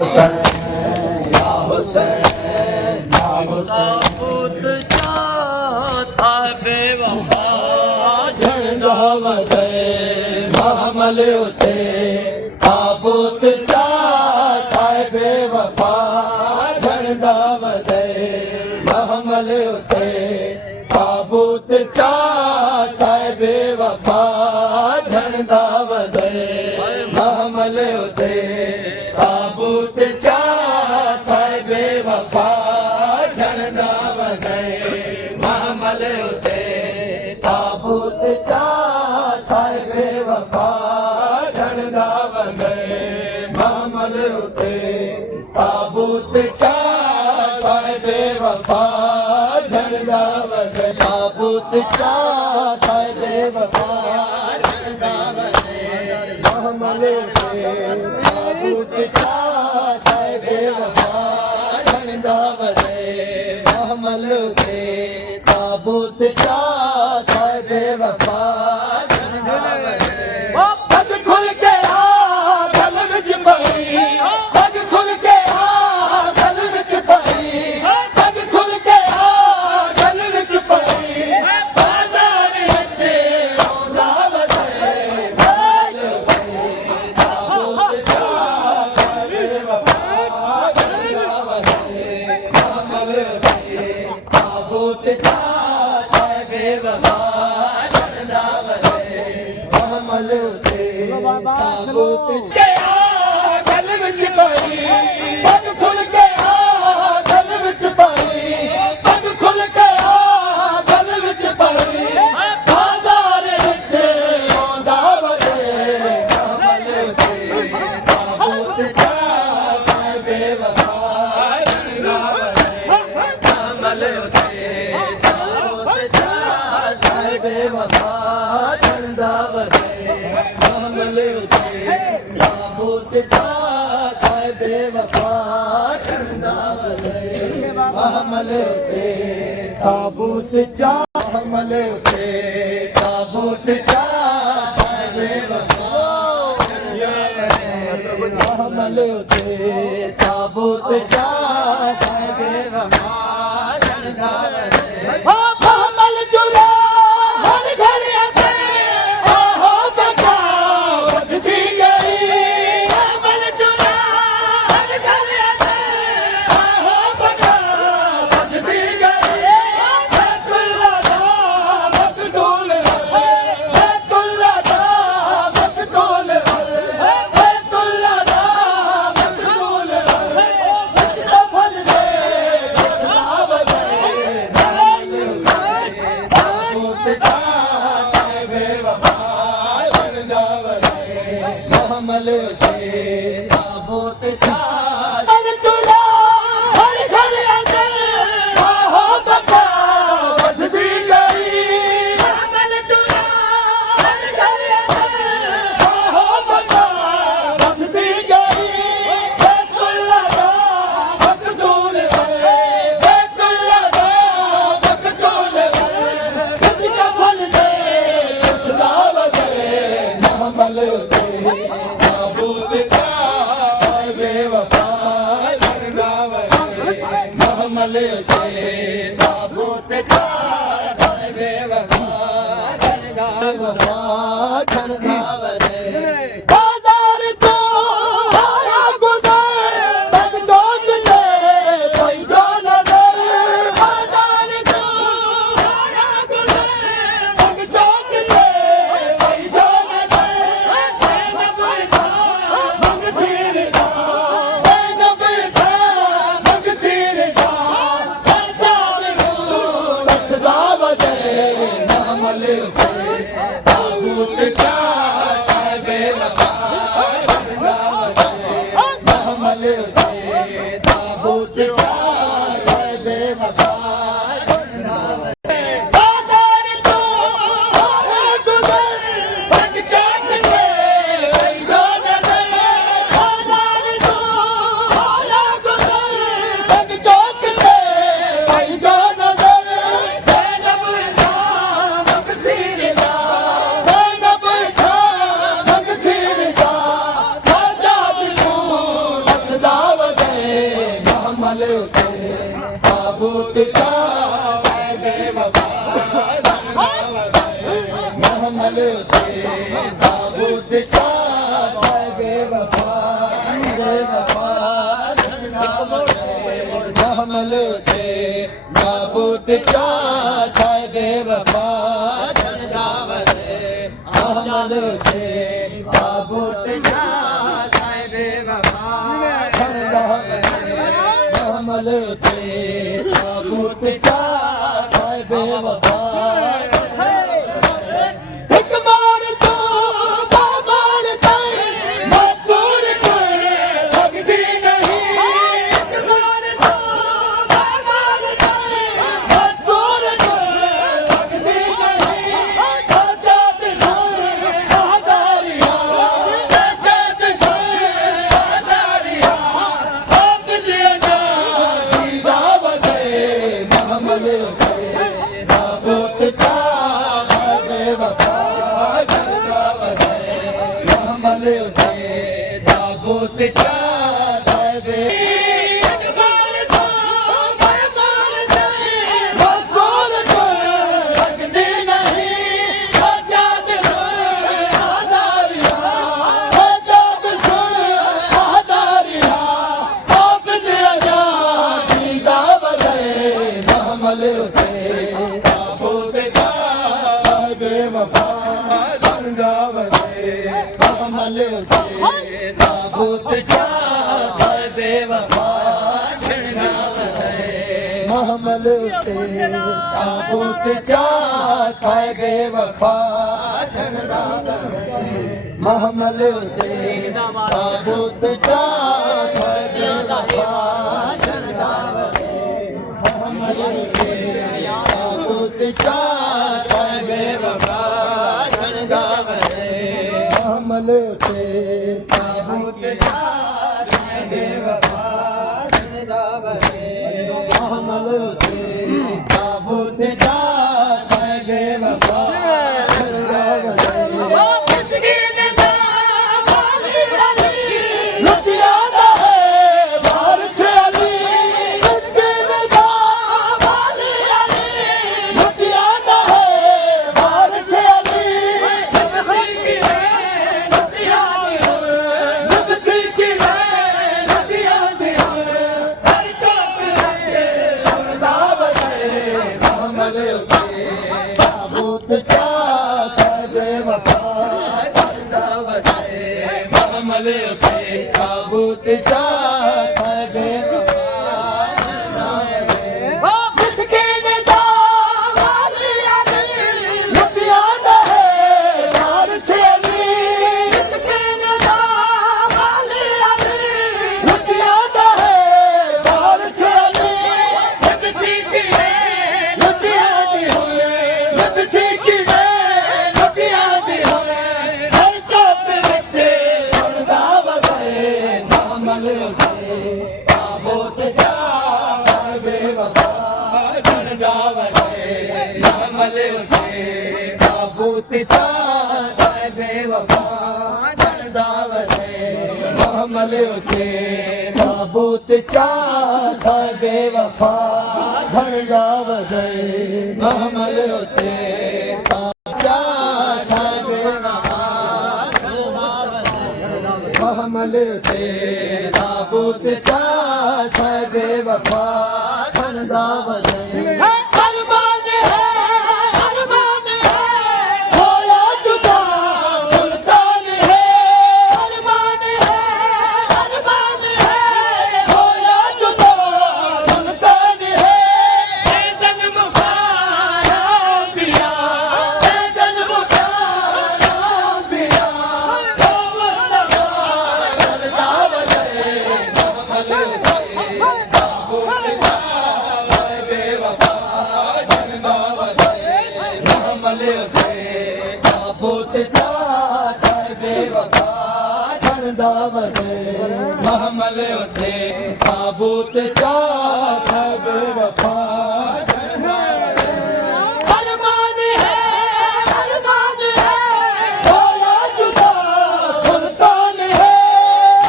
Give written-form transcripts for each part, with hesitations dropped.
ताबूत चा साहिबे वफा झंडा वधे महमल उते ताबूत चा साहिबे वफा झंडा वधे महमल उते ताबूत चा साहिबे वफा झंडा वधे महमल उते ताबूत चा साहिबे वफा झंडा वधे महमल उते ताबूत चा साहिबे वफा झंडा वधे महमल उते ताबूत चा साहिबे वफा झंडा वधे ताबूत चा साहिबे वफा झंडा वधे महमल उते ताबूत चा साहिबे वफा झंडा वधे महमल उते ताबूत चा साहिबे वफा झंडा वधे पग खुल के आ गल विच पई पग खुल के आ गल विच पई पग खुल के आ गल विच पई बाज़ार विच आउंदा वधे महमल उते ताबूत चा साहिबे वफा झंडा वधे महमल उते ताबूत चा साहिबे वफा झंडा वधे महमल उते ताबूत के आ गल विच पई पग खुल के आ गल विच पई पग खुल के आ गल विच पई बाज़ार विच आउंदा वधे महमल उते ताबूत चा साहिबे वफा झंडा वधे महमल उते ताबूत चा साहिबे वफा झंडा वधे महमल उते ताबूत चा साहिबे वफा झंडा वधे महमल उते ताबूत चा महमल उते ताबूत चा साहिबे वफा झंडा वधे महमल उते ताबूत चा साहिबे वफा झंडा वधे महमल जुरा हर घर अते आहो बचा वधदी गई महमल जुरा हर घर अते आहो बचा वधदी गई बैतुल्ला दा मकदूल बैतुल्ला दा मकदूल बैतुल्ला दा मकदूल फल दे वधे ताबूत चा साहिबे वफा झंडा वधे महमल उते ताबूत चा तुला हर घर अते आहो बचा वधदी गई महमल तुला हर घर अते आहो बचा वधदी गई बैतुल्ला दा मकदूल बैतुल्ला दा मकदूल फल दे उसदा वधे महमल उते ताबूत चा साहिबे वफा झंडा वधे महमल उते ताबूत चा साहिबे वफा झंडा वधे बाज़ार तो आया गुज़र पग चौक ते कोई जो नज़र बाज़ार तो आया गुज़र पग चौक ते कोई जो नज़र ज़ैनब था मंगसीर दा ज़ैनब था मंगसीर दा सरदार नूं दसदा वधे महमल उते ताबूत चा उते ताबूत चा साहिबे वफा महमल उते ताबूत चा साहिबे वफा महमल उते ताबूत चा साहिबे वफा महमल उते ताबूत चा साहिबे वफा महमल उते ताबूत चा साहिबे वफा हिक मार तो बाबार ताईं मजदूर कर सकदी नहीं हिक मार तो बाबार ताईं मजदूर कर सकदी नहीं सजाद आदारिया सजाद आदारिया आप दिया दीदा वदे महमल उते ताबूत चा साहिबे वफा महमल उते ताबूत चा साहिबे मजदूर कर सकदी नहीं सजाद आदारिया सजाद आदारिया आप दिया दीदा वदे महमल उते ताबूत चा साहिबे वफा गंगा वदे महमल उते ताबूत चा साहिबे वफा गंगा वदे महमल उते ताबूत चा साहिबे वफा गंगा वदे महमल उते ताबूत चा साहिबे वफा गंगा वदे महमल उते ताबूत चा साहिबे वफा गंगा वदे महमल उते ताबूत चा साहिबे वफा गंगा वदे महमल उते ताबूत चा साहिबे वफा गंगा वदे मिस्कीन दा वाली अली लुटिया दा है वारिस अली मिस्कीन दा वाली अली लुटिया दा है वारिस अली नबसी की लुटिया दी नबसी की लुटिया दी हर चौक रखे सुनदा वदे महमल उते ताबूत चा साहिबे वफा गंगा वदे महमल उते ताबूत चा साहिबे वफा गंगा वदे मिस्कीन दा वाली अली लुटिया दा है वारिस अली मिस्कीन दा वाली अली लुटिया दा है वारिस अली नबसी की लुटिया दी होए नबसी की लुटिया दी होए हर चौक बच्चे सुनदा वदे महमल उते ताबूत चा साहिबे वफा गंगा वदे महमल उते ताबूत चा साहिबे वफा गंगा वदे महमल उते ताबूत चा साहिबे वफा गंगा वदे महमल उते ताबूत चा साहिबे वफा महमल उते ताबूत चा साहिबे वफा गंगा वदे अरमान है होया जुदा सुल्तान है अरमान है होया जुदा सुल्तान है दिन मुबारा पिया दिन मुबारा पिया गंगा वदे महमल उते ताबूत चा साहिबे वफा गंगा वदे महमल उते ताबूत चा साहिबे वफा गंगा वदे महमल उते ताबूत चा साहिबे वफा गंगा वदे अरमान है होया जुदा सुल्तान है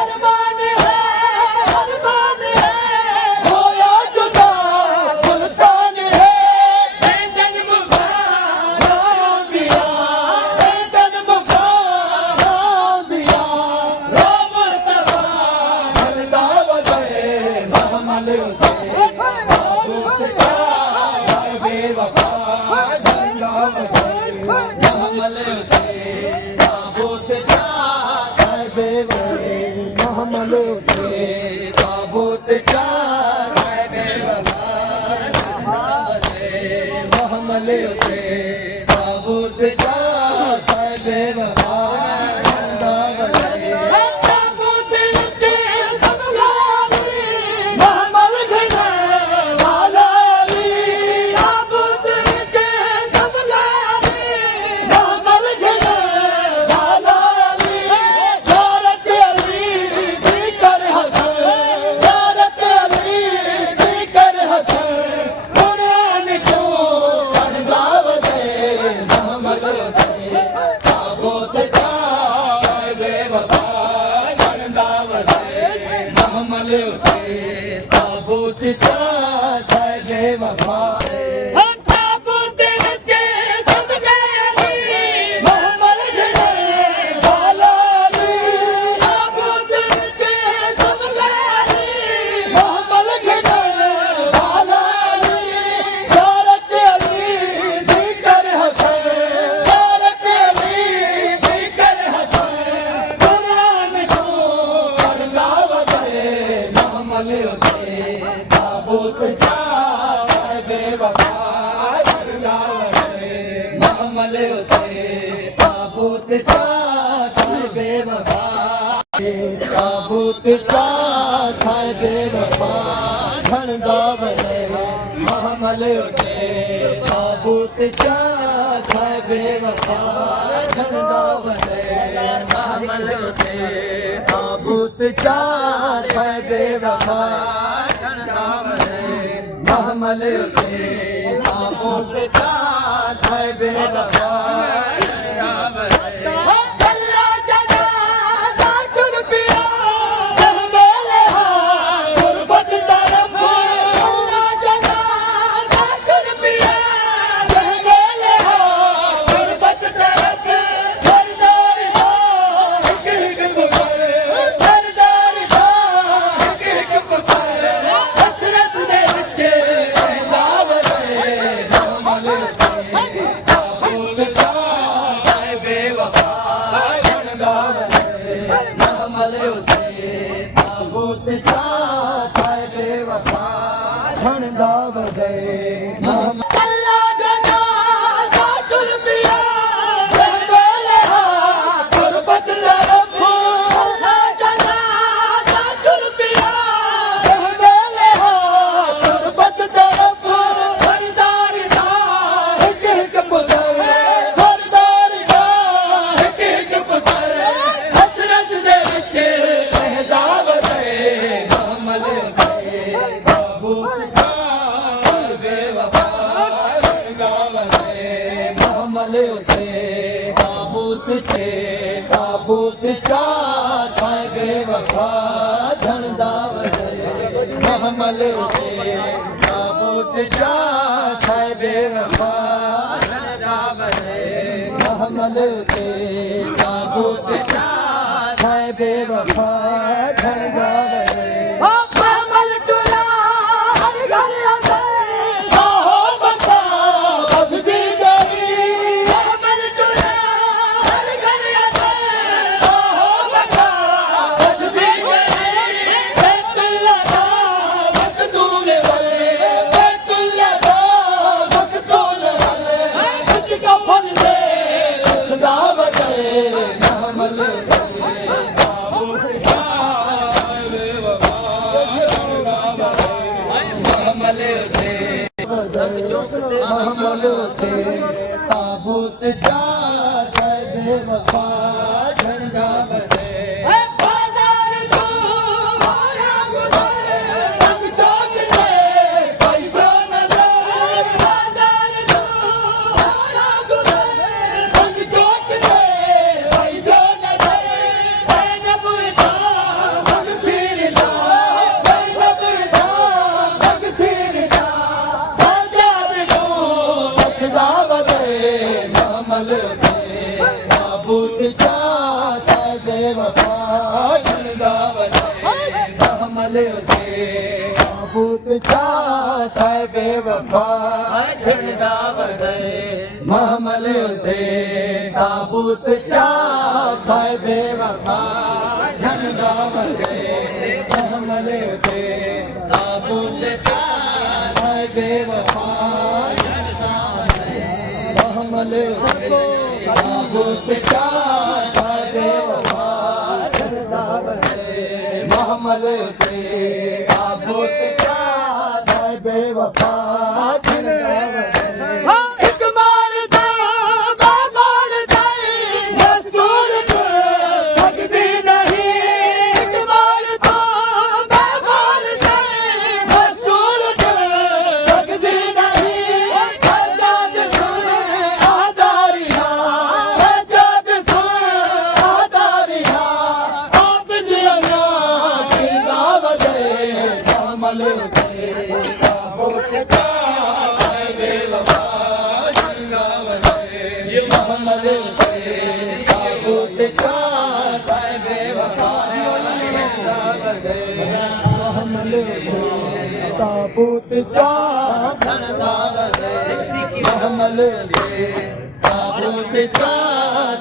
अरमान है महमल उते ताबूत चा साहिबे वफा झंडा वजे महमल उते ताबूत चा साहिबे वफा महमल उते ताबूत चा साहिबे वफा झंडा वजे महमल उते ताबूत चा साहिबे वफा झंडा वजे ताबूत विच सब लाली महमल घने वाला अली ताबूत विच सब लाली महमल घने वाला अली ज़ारत अली दी कर हसन ज़ारत अली दी कर हसन कुरान क्यों पढ़दा वजे महमल उते ताबूत चा साहिबे वफा झंडा वजे महमल उते ताबूत चा साहिबे वफा ताबूत विच सब गली महमल घने वाला अली ताबूत विच सब गली महमल घने वाला अली ज़ारत अली दी कर हसन ज़ारत अली दी कर हसन कुरान क्यों पढ़दा वजे महमल उते ताबूत चा साहिबे वफा झंडा वजे महमल उते ताबूत चा साहिबे वफा ताबूत चा साहिबे वफा झंडा वजे महमल उते ताबूत चा साहिबे वफा झंडा वजे महमल उते ताबूत चा साहिबे वफा झंडा वजे महमल उते ताबूत चा साहिबे वफा झंडा वजे गल्ला जनाज़ा टुर पिया जहवेले हा गुरबत तरफ गल्ला जनाज़ा टुर पिया जहवेले हा गुरबत तरफ सरदार दा हिक हिक पुकार सरदार दा हिक हिक पुकार हसरत दे विच रहंदा वजे महमल उते ताबूत चा साहिबे वफा झंडा वजे महमल उते ताबूत चा साहिबे वफा झंडा वजे गल्ला जनाज़ा टुर पिया जहवेले हा गुरबत तरफ गल्ला जनाज़ा टुर पिया जहवेले हा गुरबत तरफ सरदार दा हिक हिक पुकार सरदार दा हिक हिक पुकार हसरत दे विच रहंदा वजे महमल उते ताबूत चा साहिबे वफा झंडा वजे महमल उते ताबूत चा साहिबे वफा झंडा वजे महमल उते ताबूत चा साहिबे वफा झंडा वजे महमल उते ताबूत चा साहिबे वफा झंडा वजे महमल टुरा हर घर अंदर आहो बंदा बददी गई महमल टुरा हर घर अंदर आहो बंदा बददी गई बैतुल्ला दा मकदूम वाले बैतुल्ला दा मकदूम वाले हज का फल दे सदा वजे महमल उते ताबूत चा साहिबे वफा झंडा वजे महमल उते महमल उते ताबूत चा साहिबे वफा झंडा वजे बाज़ार जो आया गुज़र रंग चौक ते कोई जो नज़र बाज़ार जो आया गुज़र रंग चौक ते कोई जो नज़र ज़ैनब दा मगसीर दा ज़ैनब दा मगसीर दा साजाद जो हसदा वजे महमल उते ताबूत चा साहिबे वफा झंडा वजे महमल उते ताबूत चा साहिबे वफा झंडा वधे महमल उते ताबूत चा साहिबे वफा झंडा वधे महमल उते ताबूत चा साहिबे वफा झंडा वधे महमल उते ताबूत चा साहिबे वफा झंडा वधे महमल उते ताबूत चा साहिबे वफा झंडा वधे हिक मारदा बाबारदा दस्तूर पे सकदी नहीं हिक मारदा बाबारदा दस्तूर पे सकदी नहीं सजाद सुन आदारिया सजाद सुन आदारिया आप दिया ना जिंदा वदे महमल उते ताबूत चा साहिबे वफा झंडा वधे महमल उते ताबूत चा साहिबे वफा झंडा वधे महमल उते ताबूत चा झंडा वधे महमल उते ताबूत चा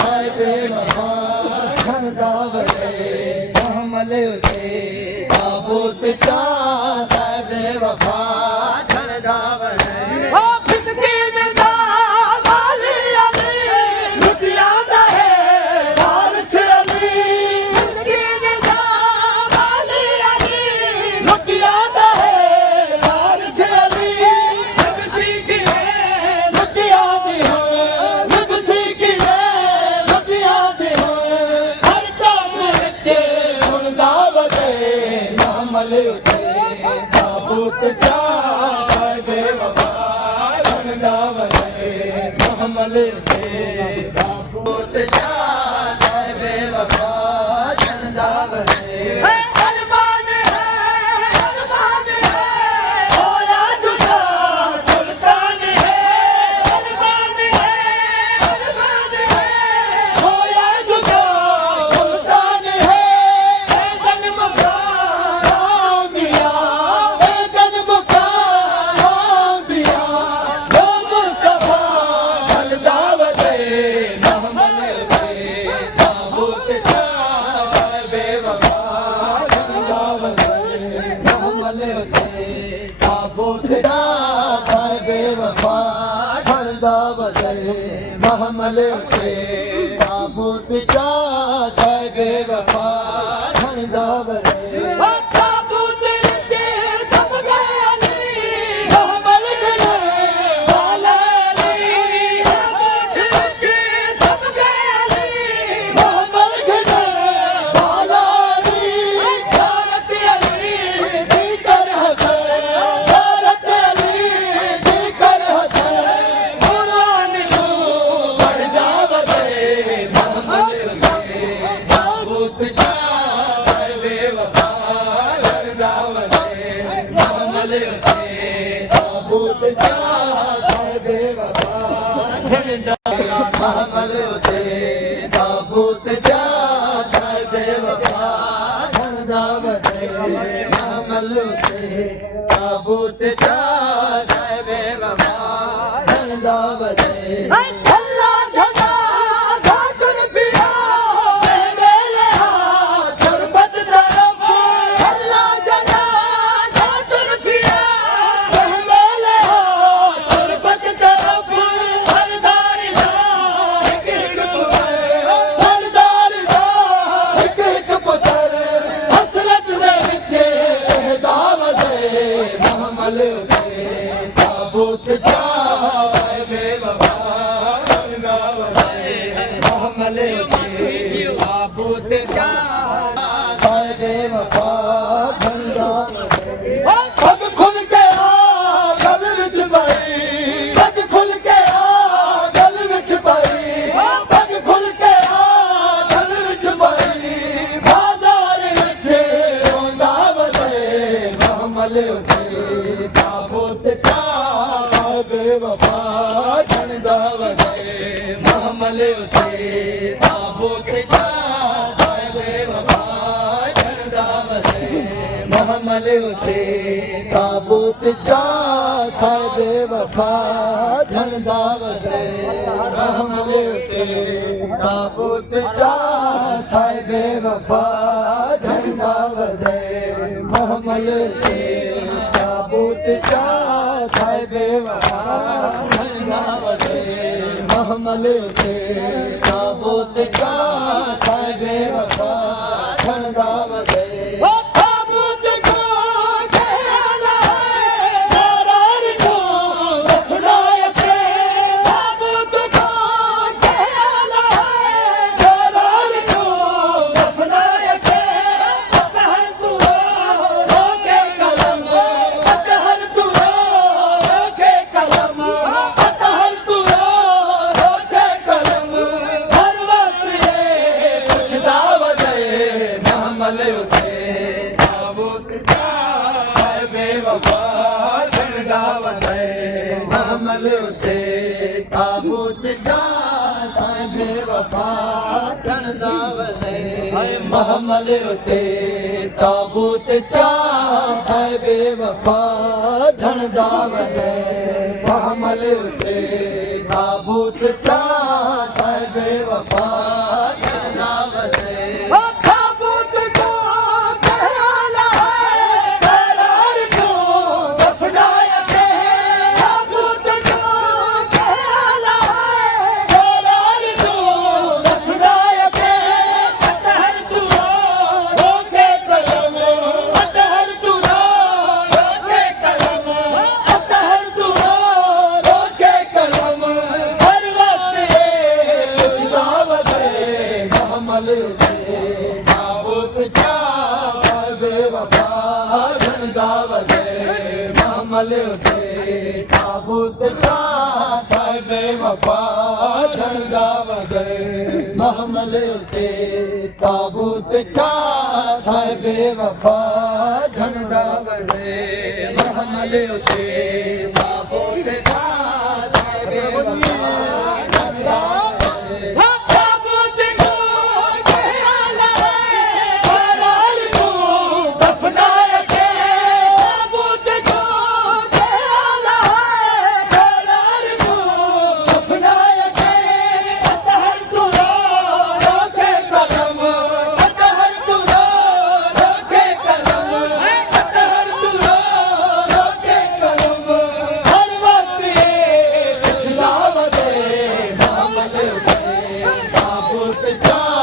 साहिबे वफा झंडा वधे महमल उते ताबूत चा साहिबे वफा झंडा वधे ओ फिसकीन दा वाली अली लुटिया दा है वारिस अली फिसकीन दा वाली अली लुटिया दा है वारिस अली नबसी की है लुटिया दी हो नबसी की है लुटिया दी हो हर काम बच्चे सुनदा वदे महमल उते ताबूत चा साहिबे वफा झंडा वधे महमल उते ताबूत चा साहिबे वफा झंडा वधे अरमान है होया जुदा सुल्तान है अरमान है होया जुदा सुल्तान है जन्म का दिया जन्म का दिया वो मुस्तफा झंडा वधे महमल उते ताबूत चा साहिबे वफा झंडा वधे महमल उते ताबूत चा साहिबे वफा झंडा वधे महमल उते ताबूत चा साहिबे वफा झंडा वधे ताबूत विच सब गए अली महमल गए वाला अली ताबूत विच सब गए अली महमल गए वाला अली ज़ारत अली दी कर हसन ज़ारत अली दी कर हसन कुरान को पढ़दा वदे महमल उते ताबूत चा साहिबे वफा झंडा वधे महमल उते ताबूत चा साहिबे वफा झंडा महमल उते ताबूत चा साहिबे वफा झंडा वधे महमल उते ताबूत चा साहिबे वफा झंडा वधे अल्लाह झंडा घाटुर पिया मेरे हाथ गुरबत तरफ अल्लाह झंडा घाटुर पिया मेरे हाथ गुरबत तरफ सरदार दा एक एक पुत्र सरदार दा एक एक पुत्र हसरत दे विच रहदा वदे महमल उते ताबूत चा साहिबे वफा झंडा वधे महमल उते ताबूत चा साहिबे वफा झंडा वधे पग खुल के आ गल विच पई पग खुल के आ गल विच पई पग खुल के आ गल विच पई बाजार विच रोंदा वदे महमल उते ताबूत चा साहिबे वफा झंडा वधे महमल उते ताबूत चा साहिबे वफा झंडा वधे महमल उते ताबूत चा साहिब वफा झंडा वधे महमल उते ताबूत चा साहिब वफा झंडा वधे महमल उते ताबूत चा साहिब वफा झंडा वधे महमल उते ताबूत चा साहिब वफा झंडा वधे महमल उते ताबूत चा साहिब वफा झंडा वधे महमल उते ताबूत चा साहिब वफा झंडा वधे महमल उते ताबूत चा साहिब वफा झंडा वधे ताबूत चा साहिब वफा झंडा वधे महमल उते ताबूत चा साहिब वफा झंडा वधे महमल उते ताबूत चा साहिब वफा झंडा वधे महमल उते ताबूत चा साहिब वफा झंडा वधे ताबूत चा